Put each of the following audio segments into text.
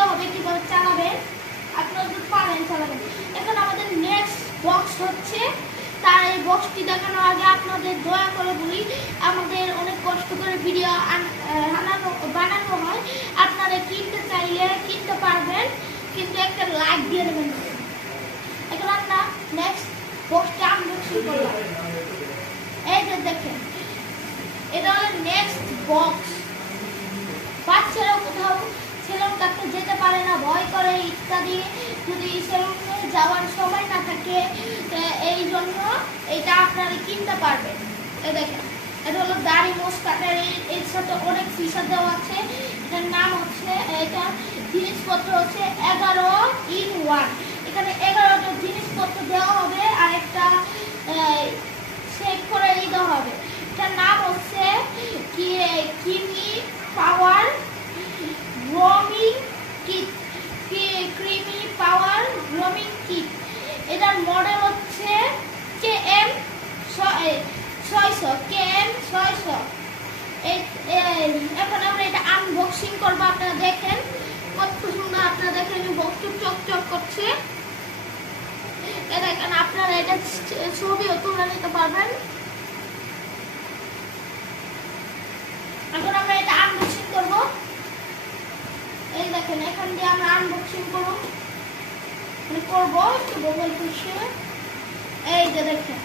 Video হবে কিভাবে চালাবেন, আপনারা যদি পারেন চালাবেন। এখন আমাদের নেক্সট বক্স হচ্ছে, তার এই বক্সটি দেখানোর আগে আপনাদের দয়া করে বলি, আমাদের অনেক কষ্ট করে ভিডিও বানানো হয়, আপনারা কিনতে চাইলে কিনতে পারবেন, কিন্তু একটা লাইক দিয়ে দেবেন। এখন আমরা নেক্সট বক্সটা আনবক্সিং করলাম। এই যে দেখেন, এটা হলো নেক্সট বক্স। বাচ্চারা কোথাও সেলুন কাটতে যেতে পারে না, ভয় করে ইত্যাদি, যদি সেলুনে যাওয়ার সময় না থাকে, এই জন্য এটা আপনারা কিনতে পারবেন। এই দেখেন, এটা হলো দাড়ি মোজ কাটার, এর সাথে অনেক ফিচার দেওয়া আছে। এটার নাম হচ্ছে, এটা জিনিসপত্র হচ্ছে 11-in-1। এখানে 11টা জিনিসপত্র দেওয়া হবে আর একটা শেক করে দেওয়া হবে। এটার নাম হচ্ছে ক্রিমি পাওয়ার গ্রোমিং কিট, ক্রিমি পাওয়ার গ্রোমিং কিট। এটার মডেল হচ্ছে KM600। এখন আমরা এটা আনবক্সিং করবো, আপনারা দেখেন কত সুন্দর, আপনারা দেখেন বক্স চকচক করছে। দেখেন, আপনারা এটা ছবিও তুলে নিতে পারবেন। এখন আমরা এটা আনবক্সিং করব। এই দেখেন, এখান দিয়ে আমরা আনবক্সিং করব, একটু মোবাইল খুশি। এই যে দেখেন,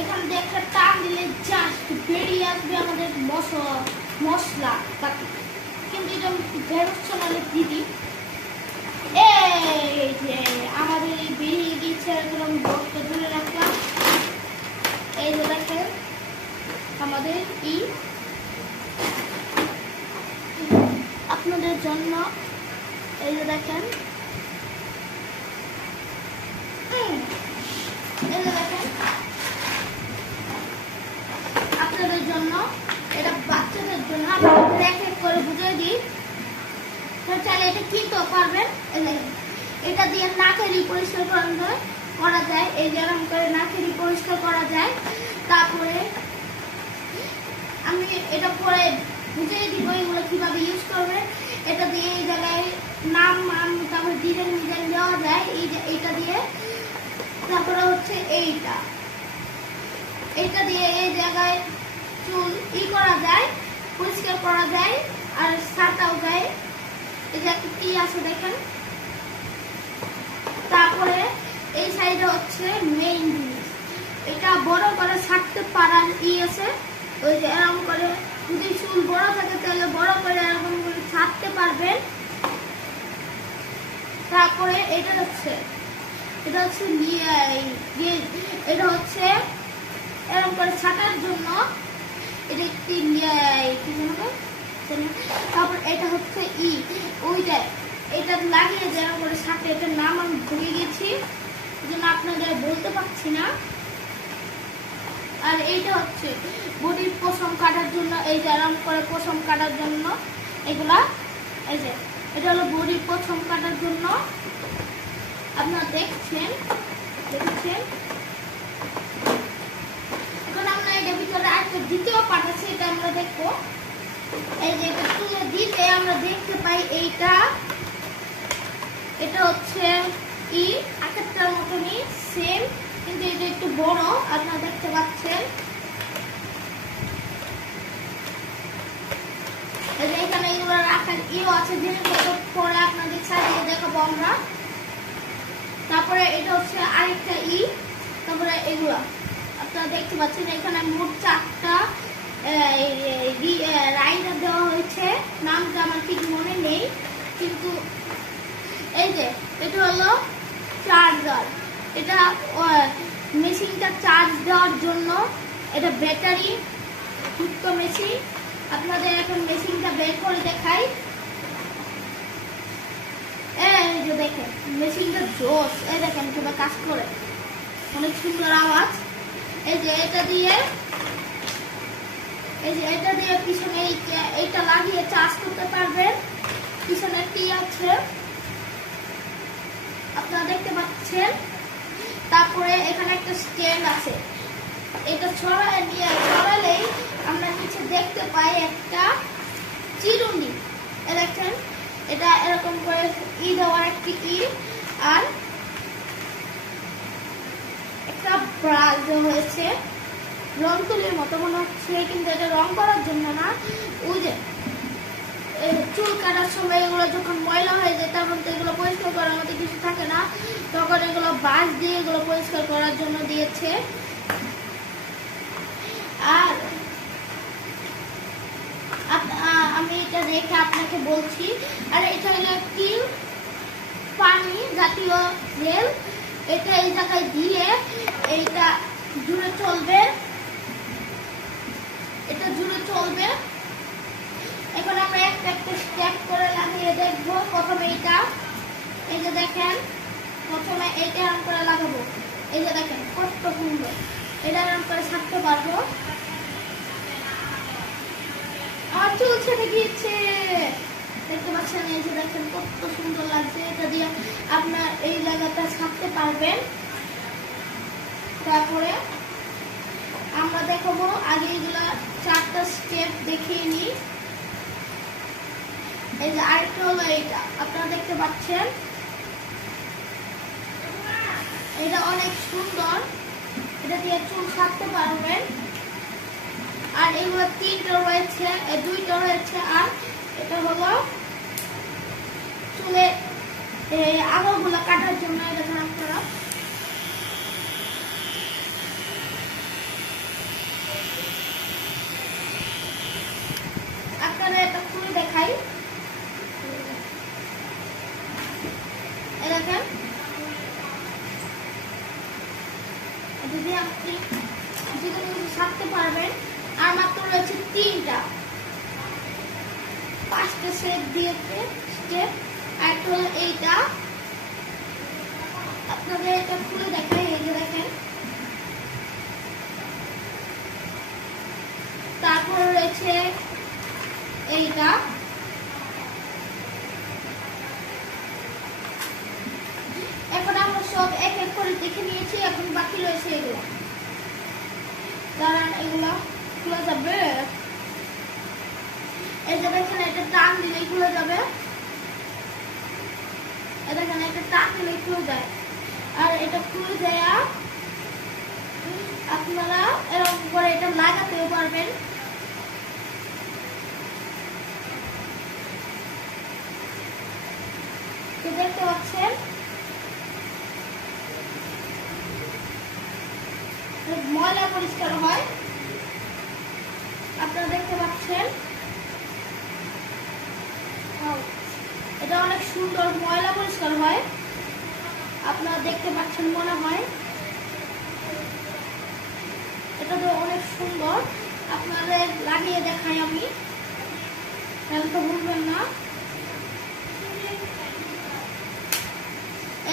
এখান দিয়ে একটা টান দিলে জাস্ট বেরিয়ে আসবে আমাদের মশলা বাকি, কিন্তু এটা বেরোচ্ছে না দিদি। এই যে আমাদের এই বেরিয়ে দিচ্ছে, একদম বক্সটা ধরে রাখলাম। এই যে দেখেন আমাদের আপনাদের জন্য, এই যে দেখেন, আপনাদের জন্য, এটা বাচ্চাদের জন্য। আপনাদের এক এক করে বুঝিয়ে দিই, চাইলে এটা কিনতেও পারবেন। এটা দিয়ে নাকেরই পরিষ্কার করা যায়, এই যেরকম করে নাকেরই পরিষ্কার করা যায়। তারপরে আমি এটা পরে বুঝিয়ে দিব এগুলো কিভাবে ইউজ করবে। এটা দিয়ে এই জায়গায় নাম তারপরে ডিজাইন দেওয়া যায়, এইটা দিয়ে। তারপরে হচ্ছে এইটা দিয়ে এই জায়গায় চুল করা যায়, পরিষ্কার করা যায়, আর ছাটাও যায়। এই যে একটা কি আছে দেখেন। তারপরে এই সাইডে হচ্ছে মেইন জিনিস, এটা বড় করে ছাড়তে পারার আছে, ওই যে এরকম করে, যদি চুল বড় থাকে তাহলে বড় করে এরকম করে ছাড়তে পারবেন। তারপরে এটা হচ্ছে এরকম করে ছাটার জন্য, এটা একটি তারপর এটা হচ্ছে ওইটা, এটা লাগিয়ে যেরকম করে ছাটে, এটার নাম আমি ভুলে গেছি, এই জন্য আপনাদের বলতে পারছি না। আর এইটা হচ্ছে বডির পশম কাটার জন্য, এই যে এরকম করে পশম কাটার জন্য এগুলা। এই যে এটা হলো বডির পশম কাটার জন্য, আপনারা দেখছেন। এখন আমরা এটা ভিতরে আরেকটা দ্বিতীয় পার্ট আছে, এটা আমরা দেখবো। এই যে এটা তুলে দিলে আমরা দেখতে পাই, এটা হচ্ছে আকারটার মতনই সেম, কিন্তু এটা একটু বড়, আপনারা দেখতে পাচ্ছেন। এখানে এগুলো রাখার আছে, জিনিসপত্র পরে আপনাদের সাজিয়ে দেখাবো আমরা। তারপরে এটা হচ্ছে আরেকটা তারপরে এগুলো আপনারা দেখতে পাচ্ছেন, এখানে মোট 4টা রাইডার দেওয়া হয়েছে, নামটা আমার ঠিক মনে নেই, কিন্তু এই যে এটা হলো চার্জার, এটা মেশিনটা চার্জ দেওয়ার জন্য, এটা ব্যাটারি যুক্ত মেশিন। আপনাদের এখন মেশিনটা বের করে দেখাই। এই যে দেখেন মেশিনটা জোস, এই দেখেন কিভাবে কাজ করে, অনেক সুন্দর আওয়াজ। এই যে এটা দিয়ে পিছনে এইটা লাগিয়ে চার্জ করতে পারবেন। পিছনে কি আছে আপনারা দেখতে পাচ্ছেন। তারপরে এখানে একটা স্ট্যান্ড আছে, এটা ছড়ালেই আমরা নিচে দেখতে পাই একটা চিরুনি। দেখেন এটা এরকম করে দেওয়ার একটি আর একটা ব্রাশ দেওয়া হয়েছে রং তুলির মতো মনে হচ্ছে, কিন্তু এটা রং করার জন্য না। ওই যে চুল কাটার সময় এগুলো যখন ময়লা হয়ে যায় তখন তো এগুলো পরিষ্কার করার মতো কিছু থাকে না, তখন এগুলো বাঁশ দিয়ে এগুলো পরিষ্কার করার জন্য দিয়েছে। আর আমি এটা রেখে আপনাকে বলছি, আর এটা হলো একটি পানি জাতীয় জেল, এটা এই জায়গায় দিয়ে এইটা জুড়ে চলবে, এটা জুড়ে চলবে। এখন আমরা একটা একটা স্টেপ করে লাগিয়ে দেখবো। প্রথমে এটা, এই যে দেখেন, প্রথমে এইটা এরকম করে লাগাবো, এই যে দেখেন কত সুন্দর, এটা এরকম করে ছাড়তে পারবো। আমার চুল ছেড়ে গিয়েছে, দেখতে পাচ্ছেন, এই যে দেখেন কত সুন্দর লাগছে। এটা দিয়ে আপনার এই জায়গাটা ছাড়তে পারবেন। তারপরে আমরা দেখাবো, আগে এগুলা 4টা স্টেপ দেখিয়ে নিই। এই যে আরেকটা হলো এইটা, আপনারা দেখতে পাচ্ছেন, এটা অনেক সুন্দর, এটা দিয়ে চুল ছাড়তে পারবেন। আর এগুলো 3টা রয়েছে, 2টা রয়েছে, আর এটা হলো চুলে আগাগুলো কাটার জন্য। দেখেন আপনারা এটা খুলে দেখাই, দেখেন যদি আপনি যেগুলো ছাড়তে পারবেন। আর মাত্র রয়েছে 3টা, 5টা সেট দিয়েছে স্টেপ। আর হলো এইটা, আপনাদের এটা খুলে দেখাই, এই যে দেখেন। তারপর রয়েছে এইটা, এখন আমরা সব এক এক করে দেখে নিয়েছি, এখন বাকি রয়েছে এগুলো। কারণ এগুলো খুলে যাবে, এই যে দেখেন এটা টান দিলেই খুলে যাবে, দেখেন এটা টান দিলেই খুলে যায়। আর এটা খুলে দেয়া আপনারা এরকম করে এটা লাগাতেও পারবেন। তো দেখতে পাচ্ছেন ময়লা পরিষ্কার হয়, আপনারা দেখতে পাচ্ছেন এটা অনেক সুন্দর ময়লা পরিষ্কার হয়, আপনারা দেখতে পাচ্ছেন মনে হয়। এটা তো অনেক সুন্দর, আপনাদের লাগিয়ে দেখাই আমি, তাহলে তো ভুলবেন না।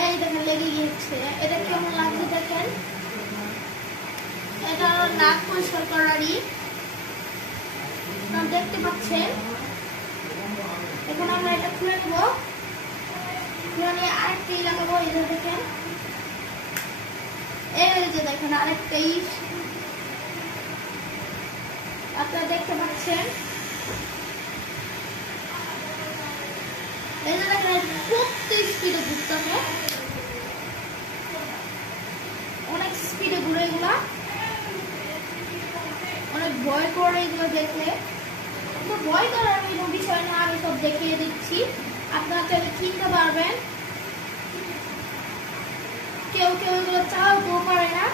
এই দেখেন লেগে গিয়েছে, এটা কেমন লাগছে দেখেন। এটা নাক পরিষ্কার করারই, দেখতে পাচ্ছেন। এখন আমরা এটা খুলে নেব, খুলে নিয়ে আরেকটা লাগাবো, এই যে দেখেন, এই যে দেখেন আরেকটা আপনারা দেখতে পাচ্ছেন। এই যে দেখেন কত স্পিডে ঘুরতেছে, অনেক স্পিডে ঘুরে, এগুলা অনেক ভয় করে এগুলো দেখলে। তো ভয় করার কোনো বিষয় না, আমি সব দেখিয়ে দিচ্ছি, আপনারা চাইলে কিনতে পারবেন। কেউ কেউ এগুলো চালাতেও পারে না,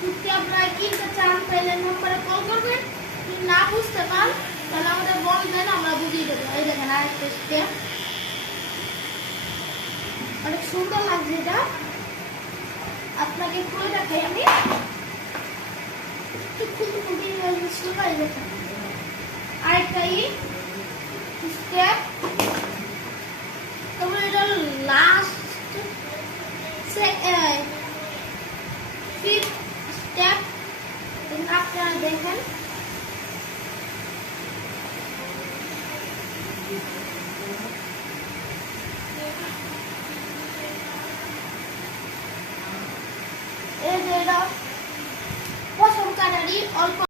যদি আপনারা কিনতে চান তাহলে নম্বরে কল করবেন, যদি না বুঝতে পান তাহলে আমাদের বলবেন, আমরা বুঝিয়ে দেবো। এই দেখেন আরেকটা স্টেপ, অনেক সুন্দর লাগছে এটা, আপনাকে খুলে দেখাই আমি। আরেকটা স্টেপ, তারপরে এটা লাস্ট ফিফথ স্টেপ, আপনারা দেখেন। এই যে এটা প্রথম কাটারই অল্প